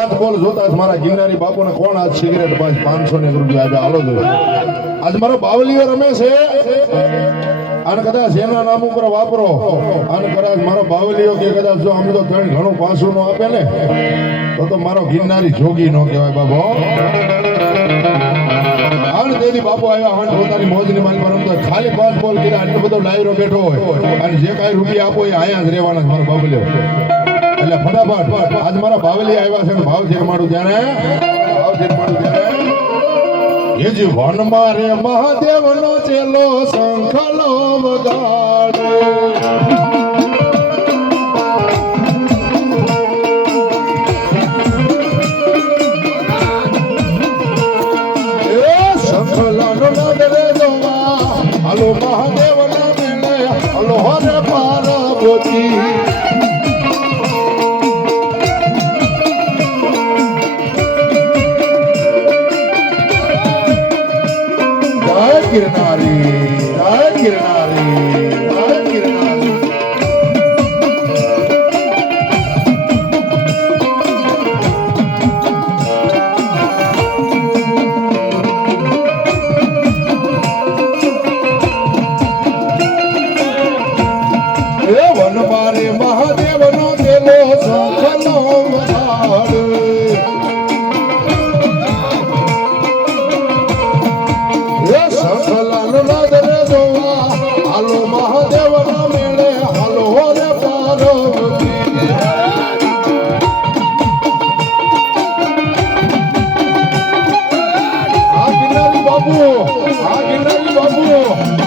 હાથ બોલ, જોતા મારા ગિરનારી બાપુને કોણ આજ સિગરેટ પાંચ પાંચસો ને રૂપિયા આપ્યા જોઈએ આજ મારો બાવલીઓ રમે છે. અને કદાચ એના નામ ઉપર વાપરો. અને કદાચ મારો બાવલીઓ કે કદાચ જો આમ તો ત્રણ ઘણું પાછું નો આપે ને, તો તો મારો ગિરનારી જોગી નો કહેવાય બાબો આણ તેથી બાપુ આવ્યા હાણ પોતાની મોજની માલ પર ખાલી પાંચ બોલ કીધા આટલો બધો ડાયરો બેઠો હોય. અને જે કાંઈ રૂપિયા આપો એ અહીંયા જ રહેવાના મારો બાવલીઓ એટલે ફટાફટ, આજ મારા બાવલી આવ્યા છે ને ભાવ મારું ત્યારે ભાવ મારું ત્યારે એ જ વનમાં રે મહાદેવનો ચેલો શંખલો વગાડે. હાલો મહાદેવના મેળે હાલો હરે પાર્વતી. ગિરનારી જય ગિરનારી જય ગિરનારી એ વનમારે મહાદેવનો તેલો સફલો બાબુ આ ગિરનારી બાબુ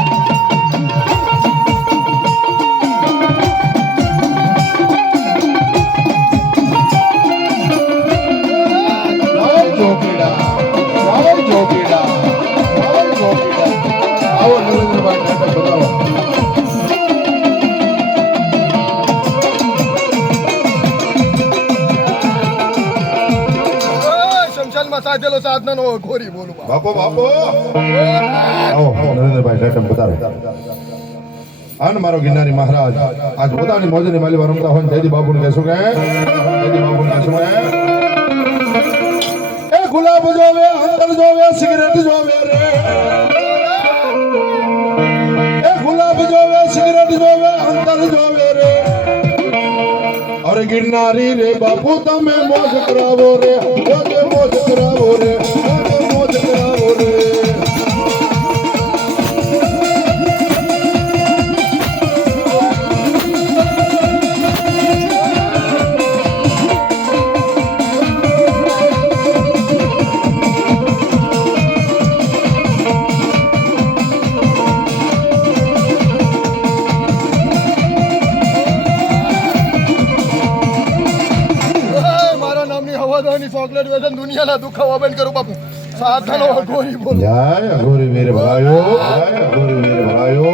શમશાનમાં સાધેલો સાધનાનો ઘોરી બોલું બાપો બાપો! નરેન્દ્રભાઈ નાટક બતાવો. અન મારો ગિરનારી મહારાજ, આજ પોતાની મોજની માલીમાં રમતા હોય જયદી બાપુ ને કહેશું કે જયદી બાબુને કહેશું કે, એ ગુલાબ જોવે, અંતર જોવે, સિગરેટ જોવે રે. એ ગુલાબ જોવે, સિગરેટ જોવે, અંતર અરે ગિરનારી રે બાપુ તમે મોજ કરાવો રે મોજ મોજ કરાવો રે. હવાદારની ચોકલેટ વેચન દુનિયાના દુખાવા બંધ કરો બાપુ. સાધનો ઘોરી બોલું. જય અઘોરી મેરે ભાઈઓ જય અઘોરી મેરે ભાઈઓ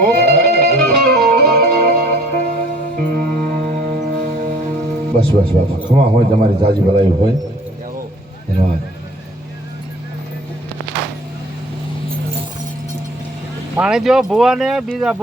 બસ બસ બસ ખમા હોય તમારી જાજી ભલાઈ હોય. ધન્યવાદ પાણી જો ભુવાને બીજા